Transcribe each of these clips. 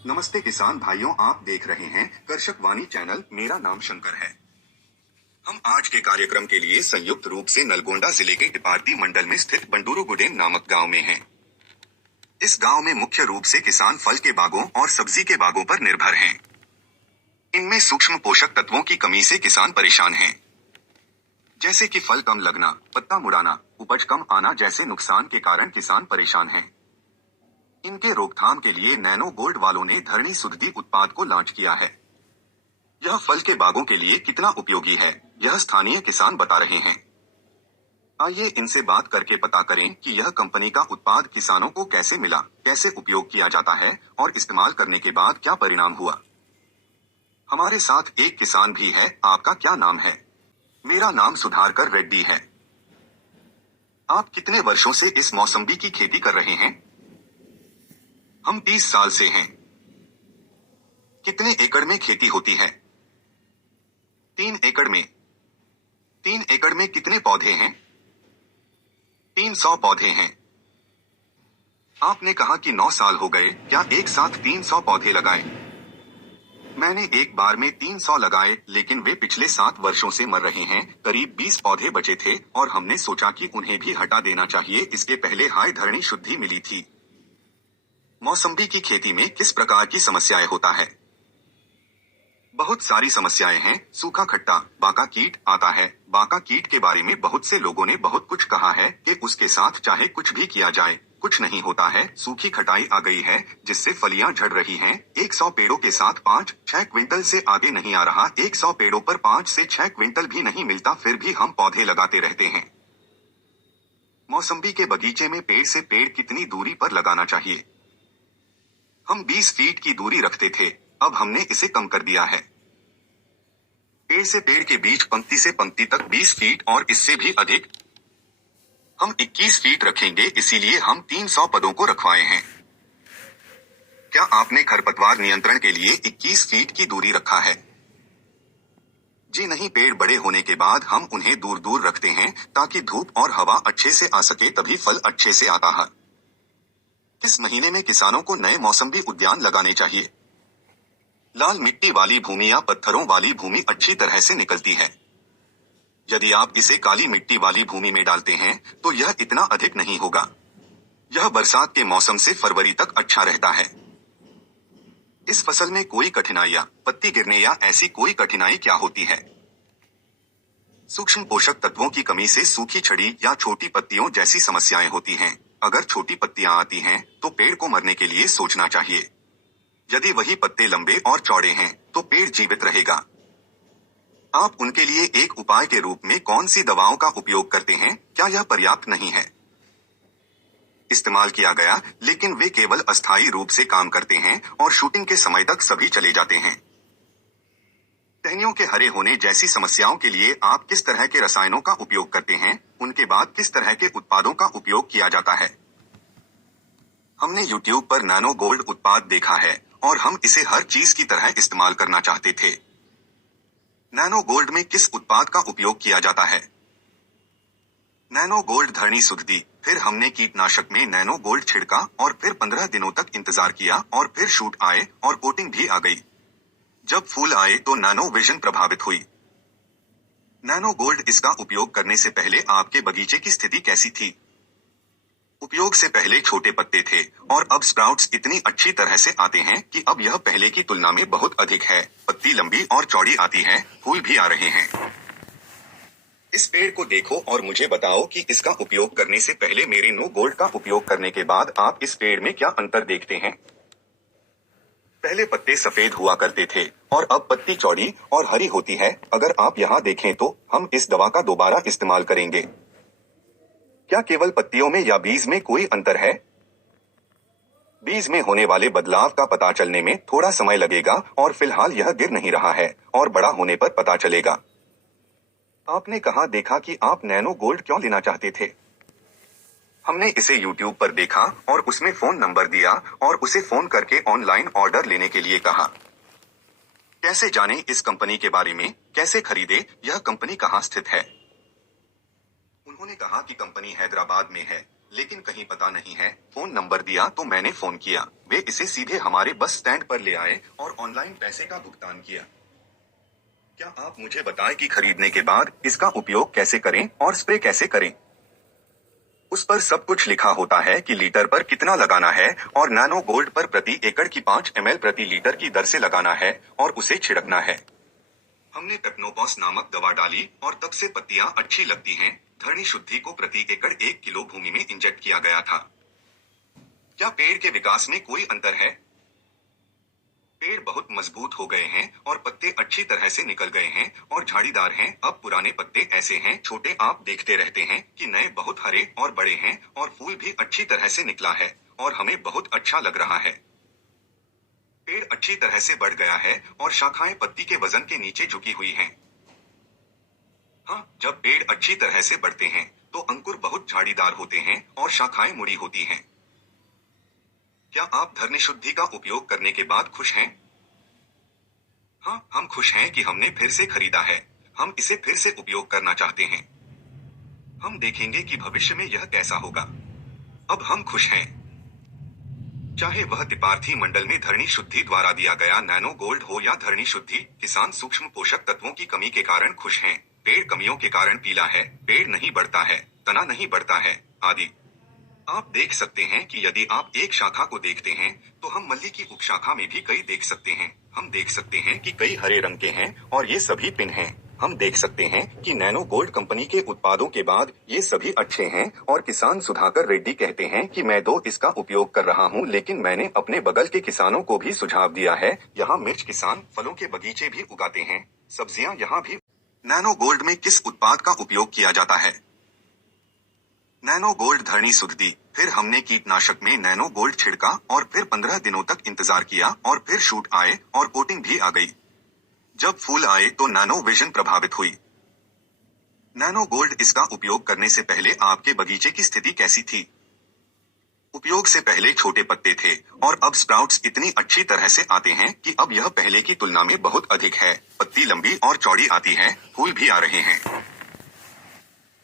नमस्ते किसान भाइयों, आप देख रहे हैं कृषक वाणी चैनल। मेरा नाम शंकर है। हम आज के कार्यक्रम के लिए संयुक्त रूप से नलगोंडा जिले के टिपारती मंडल में स्थित बंडूरुगुडेन नामक गांव में हैं। इस गांव में मुख्य रूप से किसान फल के बागों और सब्जी के बागों पर निर्भर हैं। इनमें सूक्ष्म पोषक तत्वों की कमी से किसान परेशान हैं, जैसे कि फल कम लगना, पत्ता मुड़ाना, उपज कम आना जैसे नुकसान के कारण किसान परेशान हैं। इनके रोकथाम के लिए नैनो गोल्ड वालों ने धरणी शुद्धि उत्पाद को लॉन्च किया है। यह फल के बागों के लिए कितना उपयोगी है, यह स्थानीय किसान बता रहे हैं। आइए इनसे बात करके पता करें कि यह कंपनी का उत्पाद किसानों को कैसे मिला, कैसे उपयोग किया जाता है और इस्तेमाल करने के बाद क्या परिणाम हुआ। हमारे साथ एक किसान भी है। आपका क्या नाम है? मेरा नाम सुधाकर रेड्डी है। आप कितने वर्षों से इस मौसम्बी की खेती कर रहे हैं? हम 30 साल से हैं। कितने एकड़ में खेती होती है? 3 एकड़ में। 3 एकड़ में कितने पौधे हैं? 300 पौधे हैं। आपने कहा कि 9 साल हो गए, क्या एक साथ 300 पौधे लगाए? मैंने एक बार में 300 लगाए, लेकिन वे पिछले 7 वर्षों से मर रहे हैं। करीब 20 पौधे बचे थे और हमने सोचा कि उन्हें भी हटा देना चाहिए। इसके पहले हाई धरणी शुद्धि मिली थी। मौसम्बी की खेती में किस प्रकार की समस्याएं होता है? बहुत सारी समस्याएं हैं। सूखा खट्टा, बाका कीट आता है। बाका कीट के बारे में बहुत से लोगों ने बहुत कुछ कहा है कि उसके साथ चाहे कुछ भी किया जाए, कुछ नहीं होता है। सूखी खटाई आ गई है, जिससे फलियां झड़ रही हैं। 100 पेड़ों के साथ 5-6 क्विंटल से आगे नहीं आ रहा। 100 पेड़ों पर 5 से 6 क्विंटल भी नहीं मिलता, फिर भी हम पौधे लगाते रहते हैं। मौसम्बी के बगीचे में पेड़ से पेड़ कितनी दूरी पर लगाना चाहिए? हम 20 फीट की दूरी रखते थे, अब हमने इसे कम कर दिया है। पेड़ से पेड़ के बीच पंक्ति से पंक्ति तक 20 फीट और इससे भी अधिक। हम 21 फीट रखेंगे, इसीलिए हम 300 पौधों को रखवाए हैं। क्या आपने खरपतवार नियंत्रण के लिए 21 फीट की दूरी रखा है? जी नहीं, पेड़ बड़े होने के बाद हम उन्हें दूर दूर रखते हैं ताकि धूप और हवा अच्छे से आ सके, तभी फल अच्छे से आता है। किस महीने में किसानों को नए मौसम्बी उद्यान लगाने चाहिए? लाल मिट्टी वाली भूमि या पत्थरों वाली भूमि अच्छी तरह से निकलती है। यदि आप इसे काली मिट्टी वाली भूमि में डालते हैं तो यह इतना अधिक नहीं होगा। यह बरसात के मौसम से फरवरी तक अच्छा रहता है। इस फसल में कोई कठिनाइयां, पत्ती गिरने या ऐसी कोई कठिनाई क्या होती है? सूक्ष्म पोषक तत्वों की कमी से सूखी छड़ी या छोटी पत्तियों जैसी समस्याएं होती हैं। अगर छोटी पत्तियां आती हैं तो पेड़ को मरने के लिए सोचना चाहिए। यदि वही पत्ते लंबे और चौड़े हैं तो पेड़ जीवित रहेगा। आप उनके लिए एक उपाय के रूप में कौन सी दवाओं का उपयोग करते हैं? क्या यह पर्याप्त नहीं है? इस्तेमाल किया गया, लेकिन वे केवल अस्थायी रूप से काम करते हैं और शूटिंग के समय तक सभी चले जाते हैं। टहनियों के हरे होने जैसी समस्याओं के लिए आप किस तरह के रसायनों का उपयोग करते हैं? उनके बाद किस तरह के उत्पादों का उपयोग किया जाता है? हमने YouTube पर नैनो गोल्ड उत्पाद देखा है और हम इसे हर चीज की तरह इस्तेमाल करना चाहते थे। नैनो गोल्ड में किस उत्पाद का उपयोग किया जाता है? नैनो गोल्ड धरणी शुद्धि। फिर हमने कीटनाशक में नैनो गोल्ड छिड़का और फिर 15 दिनों तक इंतजार किया और फिर शूट आए और कोटिंग भी आ गई। जब फूल आए तो नैनो विजन प्रभावित हुई। नैनो गोल्ड, इसका उपयोग करने से पहले आपके बगीचे की स्थिति कैसी थी? उपयोग से पहले छोटे पत्ते थे और अब स्प्राउट्स इतनी अच्छी तरह से आते हैं कि अब यह पहले की तुलना में बहुत अधिक है। पत्ती लंबी और चौड़ी आती है, फूल भी आ रहे हैं। इस पेड़ को देखो और मुझे बताओ कि इसका उपयोग करने से पहले मेरे नो गोल्ड का उपयोग करने के बाद आप इस पेड़ में क्या अंतर देखते हैं? पहले पत्ते सफेद हुआ करते थे और अब पत्ती चौड़ी और हरी होती है। अगर आप यहाँ देखें तो हम इस दवा का दोबारा इस्तेमाल करेंगे। क्या केवल पत्तियों में या बीज में कोई अंतर है? बीज में होने वाले बदलाव का पता चलने में थोड़ा समय लगेगा और फिलहाल यह गिर नहीं रहा है और बड़ा होने पर पता चलेगा। आपने कहाँ देखा कि आप नैनो गोल्ड क्यों लेना चाहते थे? हमने इसे YouTube पर देखा और उसमें फोन नंबर दिया और उसे फोन करके ऑनलाइन ऑर्डर लेने के लिए कहा। कैसे जाने इस कंपनी के बारे में, कैसे खरीदे, यह कंपनी कहाँ स्थित है? उन्होंने कहा कि कंपनी हैदराबाद में है लेकिन कहीं पता नहीं है। फोन नंबर दिया तो मैंने फोन किया, वे इसे सीधे हमारे बस स्टैंड पर ले आए और ऑनलाइन पैसे का भुगतान किया। क्या आप मुझे बताएं कि खरीदने के बाद इसका उपयोग कैसे करें और स्प्रे कैसे करें? उस पर सब कुछ लिखा होता है कि लीटर पर कितना लगाना है और नैनो गोल्ड पर प्रति एकड़ की 5 ml प्रति लीटर की दर से लगाना है और उसे छिड़कना है। हमने टेक्नोपॉस नामक दवा डाली और तब से पत्तियां अच्छी लगती हैं। धरनी शुद्धि को प्रति एकड़ 1 किलो भूमि में इंजेक्ट किया गया था। क्या पेड़ के विकास में कोई अंतर है? पेड़ बहुत मजबूत हो गए हैं और पत्ते अच्छी तरह से निकल गए हैं और झाड़ीदार हैं। अब पुराने पत्ते ऐसे हैं छोटे, आप देखते रहते हैं कि नए बहुत हरे और बड़े हैं और फूल भी अच्छी तरह से निकला है और हमें बहुत अच्छा लग रहा है। पेड़ अच्छी तरह से बढ़ गया है और शाखाएं पत्ती के वजन के नीचे झुकी हुई हैं। हाँ, जब पेड़ अच्छी तरह से बढ़ते हैं तो अंकुर बहुत झाड़ीदार होते हैं और शाखाएं मुड़ी होती हैं। क्या आप धरनी शुद्धि का उपयोग करने के बाद खुश हैं? हाँ, हम खुश हैं कि हमने फिर से खरीदा है। हम इसे फिर से उपयोग करना चाहते हैं। हम देखेंगे कि भविष्य में यह कैसा होगा। अब हम खुश हैं। चाहे वह तिपार्थी मंडल में धरनी शुद्धि द्वारा दिया गया नैनो गोल्ड हो या धरनी शुद्धि, किसान सूक्ष्म पोषक तत्वों की कमी के कारण खुश हैं। पेड़ कमियों के कारण पीला है, पेड़ नहीं बढ़ता है, तना नहीं बढ़ता है, आदि। आप देख सकते हैं कि यदि आप एक शाखा को देखते हैं तो हम मल्ली की उपशाखा में भी कई देख सकते हैं। हम देख सकते हैं कि कई हरे रंग के हैं और ये सभी पिन हैं। हम देख सकते हैं कि नैनो गोल्ड कंपनी के उत्पादों के बाद ये सभी अच्छे हैं और किसान सुधाकर रेड्डी कहते हैं कि मैं तो इसका उपयोग कर रहा हूं, लेकिन मैंने अपने बगल के किसानों को भी सुझाव दिया है। यहाँ मिर्च किसान फलों के बगीचे भी उगाते हैं, सब्जियां यहाँ भी। नैनो गोल्ड में किस उत्पाद का उपयोग किया जाता है? नैनो गोल्ड धरनी शुद्धि। फिर हमने कीटनाशक में नैनो गोल्ड छिड़का और फिर 15 दिनों तक इंतजार किया और फिर शूट आए और कोटिंग भी आ गई। जब फूल आए तो नैनो विजन प्रभावित हुई। नैनो गोल्ड, इसका उपयोग करने से पहले आपके बगीचे की स्थिति कैसी थी? उपयोग से पहले छोटे पत्ते थे और अब स्प्राउट्स इतनी अच्छी तरह से आते हैं कि अब यह पहले की तुलना में बहुत अधिक है। पत्ती लंबी और चौड़ी आती है, फूल भी आ रहे हैं।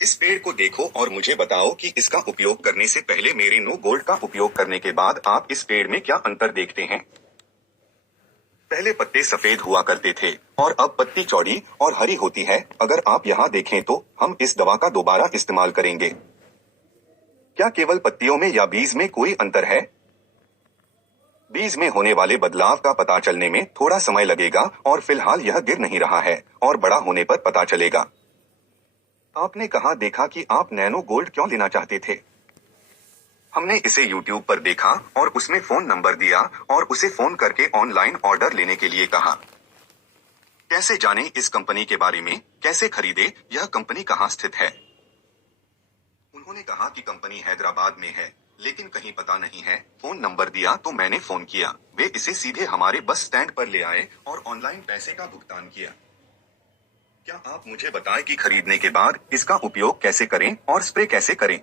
इस पेड़ को देखो और मुझे बताओ कि इसका उपयोग करने से पहले मेरे नो गोल्ड का उपयोग करने के बाद आप इस पेड़ में क्या अंतर देखते हैं? पहले पत्ते सफेद हुआ करते थे और अब पत्ती चौड़ी और हरी होती है। अगर आप यहाँ देखें तो हम इस दवा का दोबारा इस्तेमाल करेंगे। क्या केवल पत्तियों में या बीज में कोई अंतर है? बीज में होने वाले बदलाव का पता चलने में थोड़ा समय लगेगा और फिलहाल यह गिर नहीं रहा है और बड़ा होने पर पता चलेगा। आपने कहाँ देखा कि आप नैनो गोल्ड क्यों लेना चाहते थे? हमने इसे YouTube पर देखा और उसमें फोन नंबर दिया और उसे फोन करके ऑनलाइन ऑर्डर लेने के लिए कहा। कैसे जानें इस कंपनी के बारे में, कैसे खरीदे, यह कंपनी कहाँ स्थित है? उन्होंने कहा कि कंपनी हैदराबाद में है, लेकिन कहीं पता नहीं है। फोन नंबर दिया तो मैंने फोन किया, वे इसे सीधे हमारे बस स्टैंड पर ले आए और ऑनलाइन पैसे का भुगतान किया। क्या आप मुझे बताएं कि खरीदने के बाद इसका उपयोग कैसे करें और स्प्रे कैसे करें?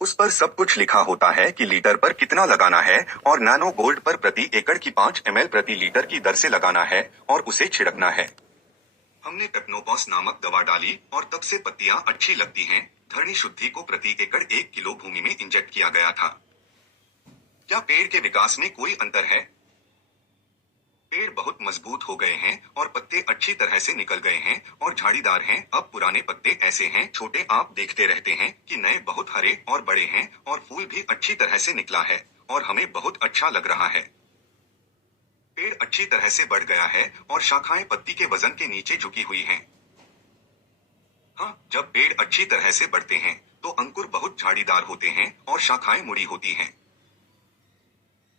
उस पर सब कुछ लिखा होता है कि लीटर पर कितना लगाना है और नैनो गोल्ड पर प्रति एकड़ की 5 ml प्रति लीटर की दर से लगाना है और उसे छिड़कना है। हमने टेक्नोपॉस नामक दवा डाली और तब से पत्तियां अच्छी लगती हैं। धरनी शुद्धि को प्रति एकड़ 1 किलो भूमि में इंजेक्ट किया गया था। क्या पेड़ के विकास में कोई अंतर है? पेड़ बहुत मजबूत हो गए हैं और पत्ते अच्छी तरह से निकल गए हैं और झाड़ीदार हैं। अब पुराने पत्ते ऐसे हैं छोटे, आप देखते रहते हैं कि नए बहुत हरे और बड़े हैं और फूल भी अच्छी तरह से निकला है और हमें बहुत अच्छा लग रहा है। पेड़ अच्छी तरह से बढ़ गया है और शाखाएं पत्ती के वजन के नीचे झुकी हुई हैं। हाँ, जब पेड़ अच्छी तरह से बढ़ते हैं तो अंकुर बहुत झाड़ीदार होते हैं और शाखाएं मुड़ी होती हैं।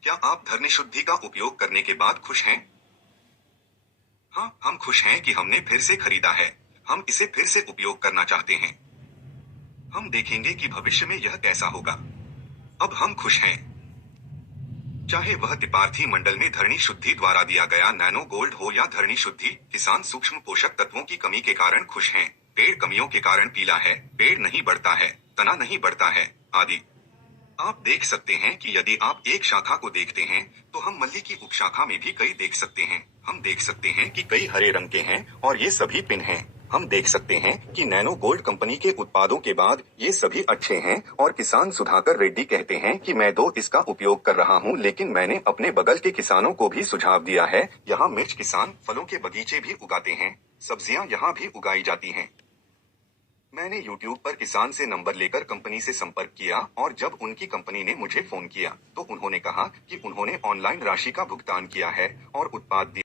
क्या आप धरनी शुद्धि का उपयोग करने के बाद खुश हैं? हाँ, हम खुश हैं कि हमने फिर से खरीदा है। हम इसे फिर से उपयोग करना चाहते हैं। हम देखेंगे कि भविष्य में यह कैसा होगा। अब हम खुश हैं। चाहे वह तिपार्थी मंडल में धरनी शुद्धि द्वारा दिया गया नैनो गोल्ड हो या धरनी शुद्धि, किसान सूक्ष्म पोषक तत्वों की कमी के कारण खुश हैं। पेड़ कमियों के कारण पीला है, पेड़ नहीं बढ़ता है, तना नहीं बढ़ता है, आदि। आप देख सकते हैं कि यदि आप एक शाखा को देखते हैं तो हम मल्ली की उपशाखा में भी कई देख सकते हैं। हम देख सकते हैं कि कई हरे रंग के हैं और ये सभी पिन हैं। हम देख सकते हैं कि नैनो गोल्ड कंपनी के उत्पादों के बाद ये सभी अच्छे हैं और किसान सुधाकर रेड्डी कहते हैं कि मैं तो इसका उपयोग कर रहा हूँ, लेकिन मैंने अपने बगल के किसानों को भी सुझाव दिया है। यहाँ मिर्च किसान फलों के बगीचे भी उगाते हैं, सब्जियां यहाँ भी उगाई जाती हैं। मैंने YouTube पर किसान से नंबर लेकर कंपनी से संपर्क किया और जब उनकी कंपनी ने मुझे फोन किया तो उन्होंने कहा कि उन्होंने ऑनलाइन राशि का भुगतान किया है और उत्पाद दिया।